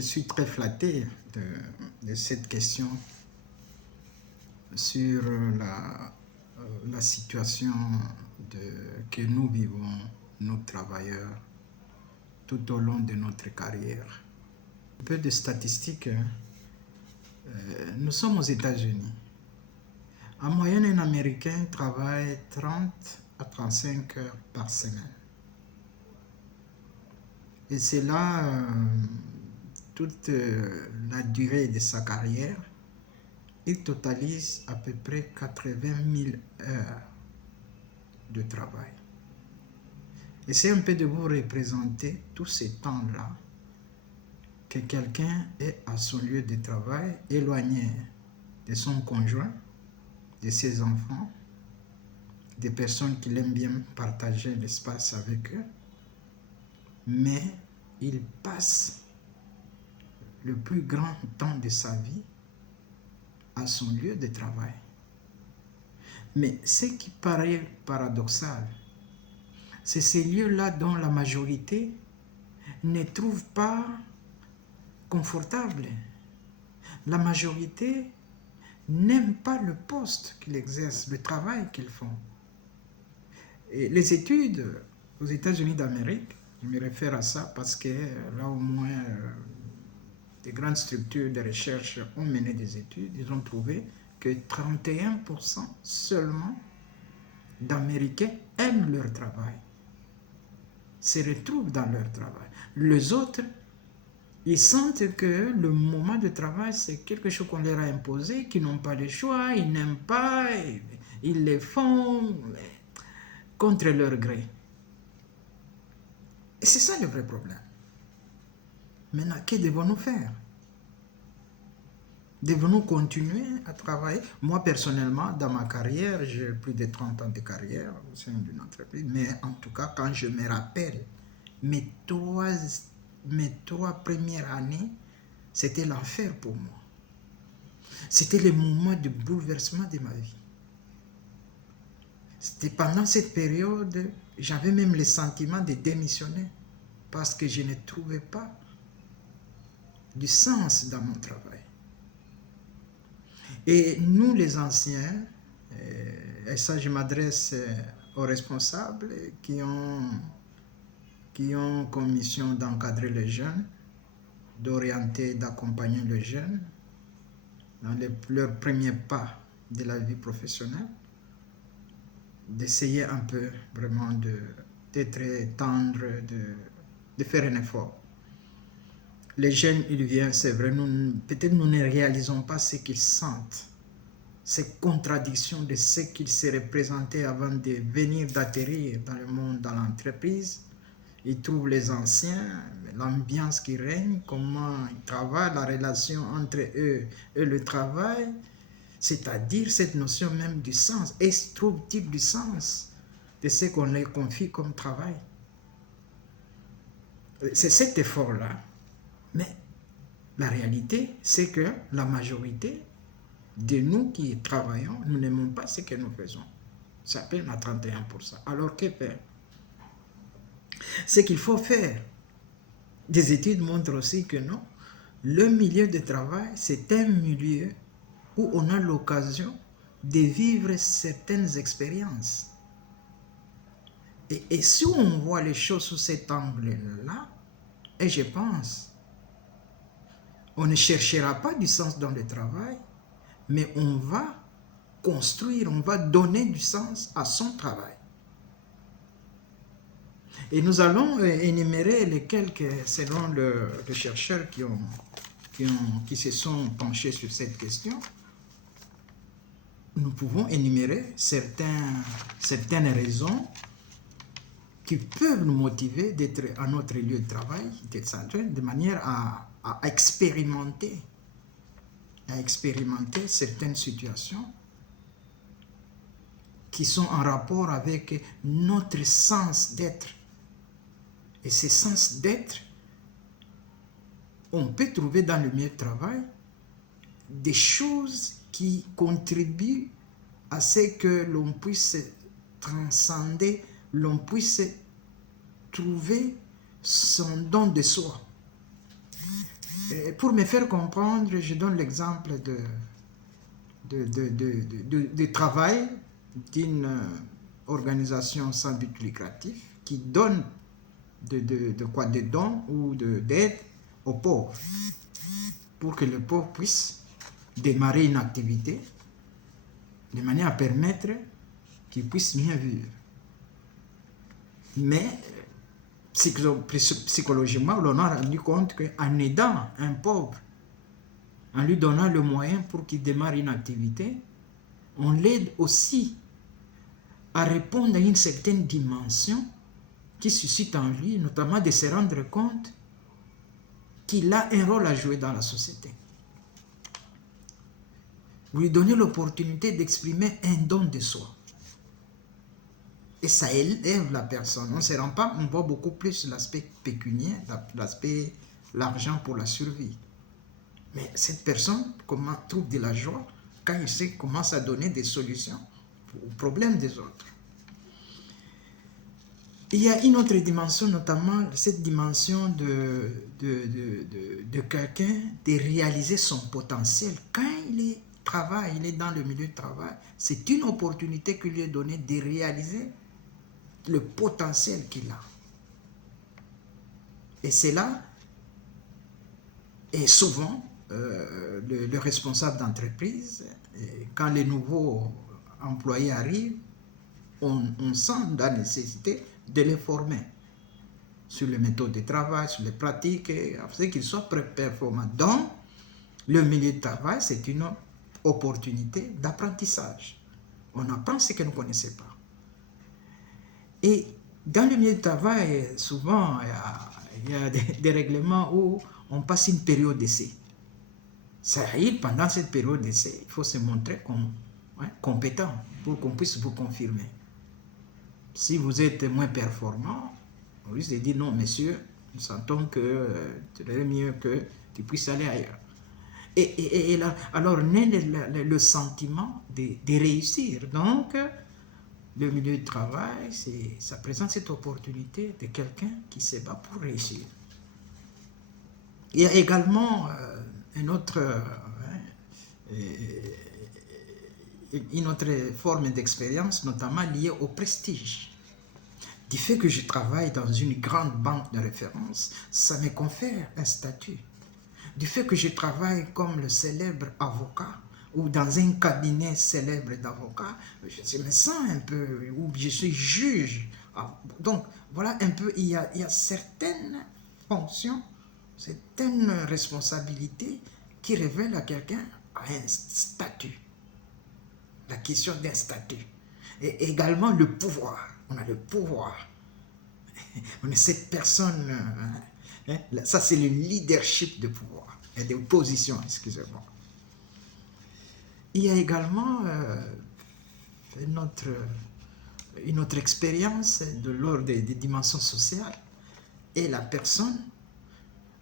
Je suis très flatté de cette question sur la situation que nous vivons, nous travailleurs, tout au long de notre carrière. Un peu de statistiques. Nous sommes aux États-Unis. En moyenne, un Américain travaille 30 à 35 heures par semaine. Et c'est là toute la durée de sa carrière. Il totalise à peu près 80 000 heures de travail. Essayez un peu de vous représenter tous ces temps-là que quelqu'un est à son lieu de travail, éloigné de son conjoint, de ses enfants, des personnes qu'il aime bien partager l'espace avec eux, mais il passe le plus grand temps de sa vie à son lieu de travail. Mais ce qui paraît paradoxal, c'est ces lieux-là dont la majorité ne trouve pas confortable. La majorité n'aime pas le poste qu'ils exercent, le travail qu'ils font. Et les études aux États-Unis d'Amérique, je me réfère à ça parce que là au moins des grandes structures de recherche ont mené des études, ils ont trouvé que 31% seulement d'Américains aiment leur travail, se retrouvent dans leur travail. Les autres, ils sentent que le moment de travail, c'est quelque chose qu'on leur a imposé, qu'ils n'ont pas le choix, ils n'aiment pas, ils le font contre leur gré. Et c'est ça le vrai problème. Maintenant, que devons-nous faire? Devons-nous continuer à travailler? Moi, personnellement, dans ma carrière, j'ai plus de 30 ans de carrière au sein d'une entreprise, mais en tout cas, quand je me rappelle, mes trois premières années, c'était l'enfer pour moi. C'était le moment de bouleversement de ma vie. C'était pendant cette période, j'avais même le sentiment de démissionner parce que je ne trouvais pas du sens dans mon travail. Et nous, les anciens, et ça je m'adresse aux responsables qui ont comme mission d'encadrer les jeunes, d'orienter, d'accompagner les jeunes dans leurs premiers pas de la vie professionnelle, d'essayer un peu vraiment d'être tendre, de faire un effort. Les jeunes, ils viennent, c'est vrai, peut-être nous ne réalisons pas ce qu'ils sentent, ces contradictions de ce qu'ils se représentaient avant de venir d'atterrir dans le monde, dans l'entreprise. Ils trouvent les anciens, l'ambiance qui règne, comment ils travaillent, la relation entre eux et le travail, c'est-à-dire cette notion même du sens. Est-ce trouve-t-il du sens de ce qu'on leur confie comme travail? C'est cet effort-là. Mais la réalité, c'est que la majorité de nous qui travaillons, nous n'aimons pas ce que nous faisons. Ça s'appelle à 31%. Alors que faire? Ce qu'il faut faire, des études montrent aussi que non, le milieu de travail, c'est un milieu où on a l'occasion de vivre certaines expériences. Et si on voit les choses sous cet angle-là, et je pense, on ne cherchera pas du sens dans le travail, mais on va construire, on va donner du sens à son travail. Et nous allons énumérer les quelques, selon les chercheurs qui se sont penchés sur cette question, nous pouvons énumérer certaines raisons qui peuvent nous motiver d'être à notre lieu de travail, de manière à expérimenter certaines situations qui sont en rapport avec notre sens d'être. Et ce sens d'être, on peut trouver dans le milieu de travail des choses qui contribuent à ce que l'on puisse transcender, l'on puisse trouver son don de soi. Et pour me faire comprendre, je donne l'exemple de travail d'une organisation sans but lucratif qui donne des dons ou d'aide aux pauvres pour que le pauvre puisse démarrer une activité de manière à permettre qu'il puisse mieux vivre. Mais psychologiquement, on a rendu compte qu'en aidant un pauvre, en lui donnant le moyen pour qu'il démarre une activité, on l'aide aussi à répondre à une certaine dimension qui suscite en lui, notamment de se rendre compte qu'il a un rôle à jouer dans la société. Vous lui donnez l'opportunité d'exprimer un don de soi. Et ça élève la personne. On ne se rend pas, on voit beaucoup plus l'aspect pécuniaire, l'aspect l'argent pour la survie. Mais cette personne trouve de la joie quand il commence à donner des solutions aux problèmes des autres. Il y a une autre dimension, notamment cette dimension de quelqu'un de réaliser son potentiel. Quand il est dans le milieu de travail, c'est une opportunité qui lui est donnée de réaliser le potentiel qu'il a. Et c'est là, et souvent, le responsable d'entreprise, quand les nouveaux employés arrivent, on sent la nécessité de les former sur les méthodes de travail, sur les pratiques, afin qu'ils soient performants. Donc, le milieu de travail, c'est une opportunité d'apprentissage. On apprend ce que nous ne connaissons pas. Et dans le milieu de travail, souvent, il y a des règlements où on passe une période d'essai. Ça arrive, pendant cette période d'essai, il faut se montrer compétent pour qu'on puisse vous confirmer. Si vous êtes moins performant, on risque de dire non, monsieur, nous sentons que tu serait mieux que tu puisses aller ailleurs. Et là, alors naît le sentiment de réussir. Donc, le milieu de travail, ça présente cette opportunité de quelqu'un qui se bat pour réussir. Il y a également une autre forme d'expérience, notamment liée au prestige. Du fait que je travaille dans une grande banque de référence, ça me confère un statut. Du fait que je travaille comme le célèbre avocat ou dans un cabinet célèbre d'avocats, je me sens un peu, ou je suis juge. Donc, voilà un peu, il y a certaines fonctions, certaines responsabilités qui révèlent à quelqu'un un statut. La question d'un statut. Et également le pouvoir. On a le pouvoir. On est cette personne. Ça, c'est le leadership de pouvoir. Et de position, excusez-moi. Il y a également une autre expérience de l'ordre des dimensions sociales. Et la personne,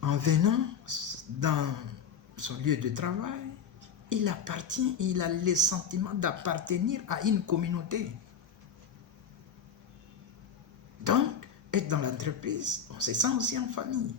en venant dans son lieu de travail, il a le sentiment d'appartenir à une communauté. Donc, être dans l'entreprise, on se sent aussi en famille.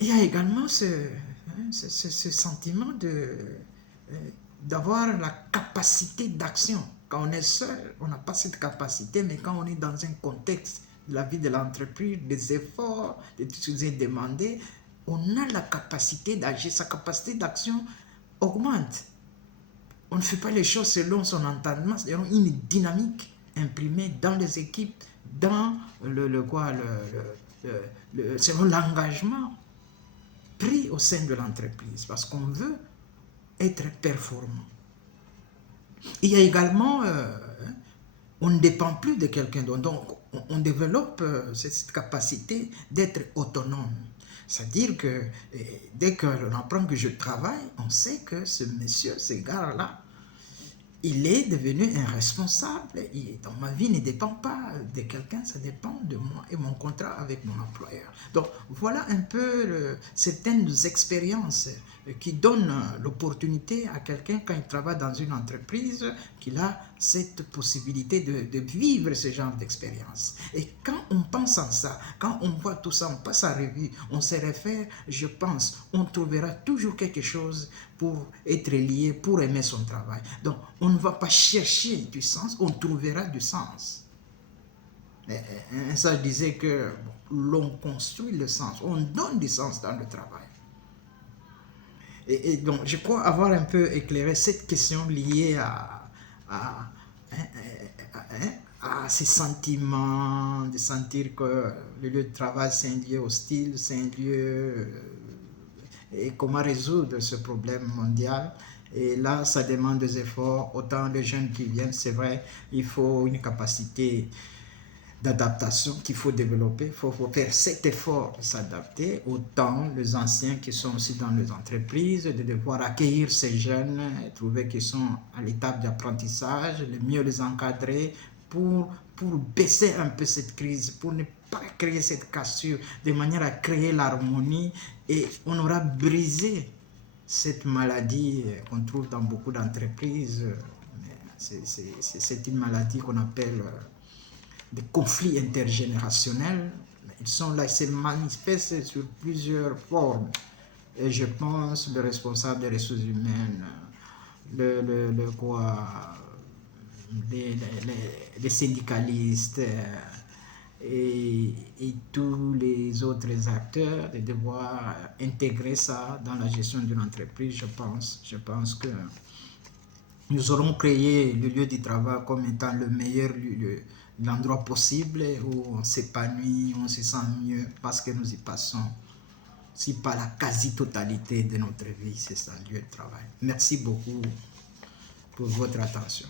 Il y a également ce sentiment d'avoir la capacité d'action. Quand on est seul, on n'a pas cette capacité, mais quand on est dans un contexte de la vie de l'entreprise, des efforts, des choses demandées, on a la capacité d'agir, sa capacité d'action augmente. On ne fait pas les choses selon son entendement, c'est une dynamique imprimée dans les équipes, dans selon l'engagement pris au sein de l'entreprise, parce qu'on veut être performant. Il y a également, on ne dépend plus de quelqu'un d'autre, donc on développe cette capacité d'être autonome. C'est-à-dire que dès qu'on apprend que je travaille, on sait que ce monsieur, ce gars-là, il est devenu un responsable. Donc ma vie ne dépend pas de quelqu'un, ça dépend de moi et mon contrat avec mon employeur. Donc voilà un peu certaines expériences qui donne l'opportunité à quelqu'un, quand il travaille dans une entreprise, qu'il a cette possibilité de vivre ce genre d'expérience. Et quand on pense en ça, quand on voit tout ça, on passe à revue, on se réfère, je pense, on trouvera toujours quelque chose pour être lié, pour aimer son travail. Donc, on ne va pas chercher du sens, on trouvera du sens. Ça disait que l'on construit le sens, on donne du sens dans le travail. Et donc, je crois avoir un peu éclairé cette question liée à, à ces sentiments, de sentir que le lieu de travail, c'est un lieu hostile, c'est un lieu... et comment résoudre ce problème mondial. Et là, ça demande des efforts. Autant les jeunes qui viennent, c'est vrai, il faut une capacité d'adaptation qu'il faut développer. Il faut faire cet effort de s'adapter. Autant les anciens qui sont aussi dans les entreprises, de devoir accueillir ces jeunes, et trouver qu'ils sont à l'étape d'apprentissage, le mieux les encadrer pour baisser un peu cette crise, pour ne pas créer cette cassure, de manière à créer l'harmonie, et on aura brisé cette maladie qu'on trouve dans beaucoup d'entreprises. C'est une maladie qu'on appelle des conflits intergénérationnels. Ils sont là, ils se manifestent sur plusieurs formes. Et je pense le responsable des ressources humaines, les syndicalistes et tous les autres acteurs de devoir intégrer ça dans la gestion d'une entreprise. Je pense que nous aurons créé le lieu du travail comme étant le meilleur lieu, l'endroit possible où on s'épanouit, on se sent mieux parce que nous y passons. Si pas la quasi-totalité de notre vie, c'est ça, le lieu de travail. Merci beaucoup pour votre attention.